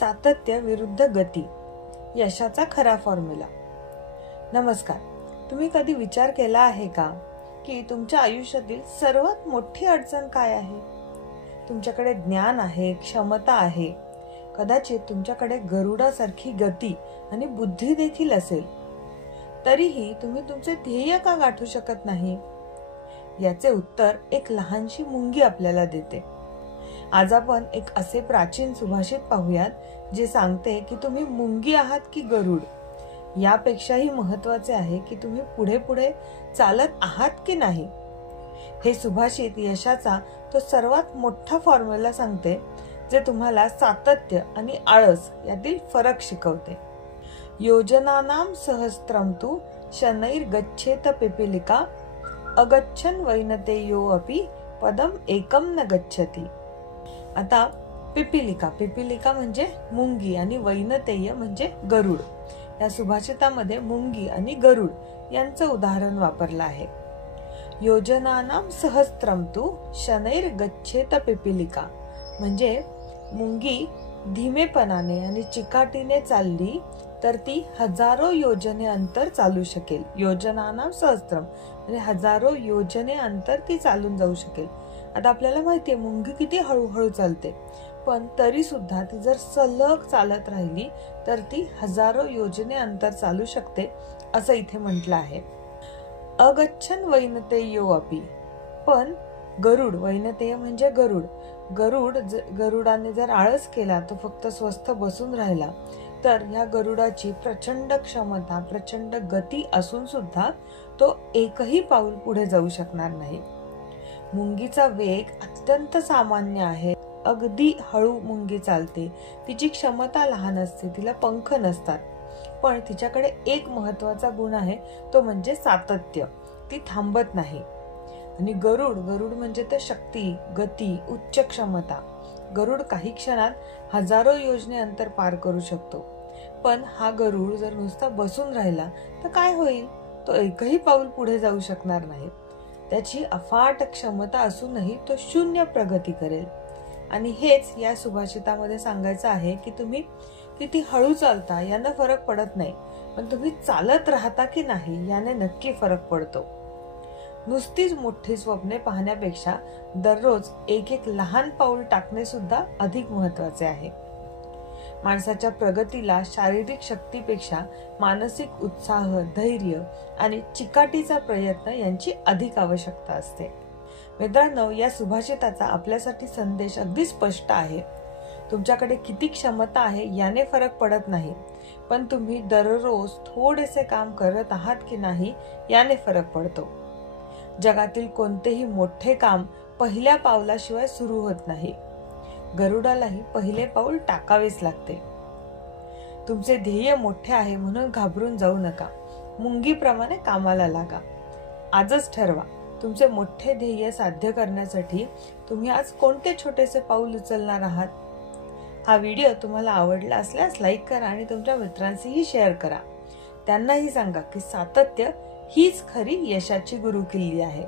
सातत्य विरुद्ध गती, यशाचा खरा फॉर्म्युला. नमस्कार. तुम्ही कधी विचार केला आहे का की तुमच्या आयुष्यातील सर्वात मोठी अडचण काय आहे? तुमच्याकडे ज्ञान आहे, क्षमता आहे, कदाचित तुमच्याकडे गरुडासारखी गती आणि बुद्धी देखील असेल, तरीही तुम्ही तुमचे ध्येय का गाठू शकत नाही? याचे उत्तर एक लहानशी मुंगी आपल्याला देते. आज आपण एक असे प्राचीन सुभाषित पाहूयात जे सांगते की तुम्ही मुंगी आहात की गरुड. यापेक्षाही महत्वाचे आहे की तुम्ही पुढे पुढे चालत आहात की नाही. हे सुभाषित यशाचा तो सर्वात मोठा फॉर्म्युला सांगते, जे तुम्हाला सातत्य आणि आळस यातील फरक शिकवते. योजनानां सहस्त्रम तु शनैर्गच्छेत पिपीलिका अगच्छन् वैनतेयो अपि पदम एकम न गच्छति. आता पिपीलिका म्हणजे मुंगी आणि वैनतेय म्हणजे गरुड. या सुभाषितामध्ये मुंगी आणि गरुड यांचं उदाहरण वापरलं आहे. योजनानां सहस्त्रम तु शनैर्गच्छेत पिपीलिका म्हणजे मुंगी धीमेपणाने आणि चिकाटीने चालली तर ती हजारो योजने अंतर चालू शकेल. योजनानां सहस्त्रम म्हणजे हजारो योजने अंतर ती चालून जाऊ शकेल. आता आपल्याला माहितीये मुंगी किती हळूहळू चालते, पण तरी सुद्धा ती जर सलग चालत राहिली तर ती हजारो योजने अंतर चालू शकते, असं इथे म्हटलं आहे. अगच्छन् वैनतेयो अपि, पण गरुड, वैनतेय म्हणजे गरुडाने जर आळस केला, तो फक्त स्वस्थ बसून राहिला, तर ह्या गरुडाची प्रचंड क्षमता, प्रचंड गती असून सुद्धा तो एकही पाऊल पुढे जाऊ शकणार नाही. मुंगीचा वेग अत्यंत सामान्य आहे. अगदी हळू मुंगी चालते. तिची क्षमता लहान असते, तिला पंख नसतात, पण तिच्याकडे एक महत्वाचा गुण आहे, तो म्हणजे सातत्य. ती थांबत नाही. आणि गरुड म्हणजे ते शक्ती, गती, उच्च क्षमता. गरुड काही क्षणात हजारो योजने अंतर पार करू शकतो, पण हा गरुड जर नुसता बसून राहिला तर काय होईल? तो एकही पाऊल पुढे जाऊ शकणार नाही. त्याची अफाट क्षमता असूनही तो शून्य प्रगती करेल. आणि हेच या सुभाषितामध्ये सांगायचं आहे की तुम्ही किती हळू चालता यानं फरक पडत नाही, पण तुम्ही चालत राहता की नाही याने नक्की फरक पडतो. नुसतीच मोठी स्वप्ने पाहण्यापेक्षा दररोज एक एक लहान पाऊल टाकणे सुद्धा अधिक महत्वाचे आहे. माणसाच्या प्रगतीला शारीरिक शक्तीपेक्षा मानसिक उत्साह, धैर्य आणि चिकाटीचा प्रयत्न यांची अधिक आवश्यकता असते. मित्रांनो, या सुभाषिताचा आपल्यासाठी संदेश अगदी स्पष्ट आहे. तुमच्याकडे किती क्षमता आहे याने फरक पडत नाही, पण तुम्ही दररोज थोडेसे काम करत आहात की नाही याने फरक पडतो. जगातील कोणतेही मोठे काम पहिल्या पावलाशिवाय सुरू होत नाही. गरुडालाही पहिले पाऊल टाकावेच लागते. तुमचे ध्येय मोठे आहे म्हणून घाबरून जाऊ नका. मुंगीप्रमाणे कामाला लागा. आजच ठरवा, तुमचे मोठे ध्येय साध्य करण्यासाठी तुम्ही आज कोणते छोटेसे पाऊल उचलणार आहात. हा व्हिडिओ तुम्हाला आवडला असल्यास लाईक करा आणि तुमच्या मित्रांशीही शेअर करा. त्यांनाही सांगा की सातत्य हीच खरी यशाची गुरुकिल्ली आहे.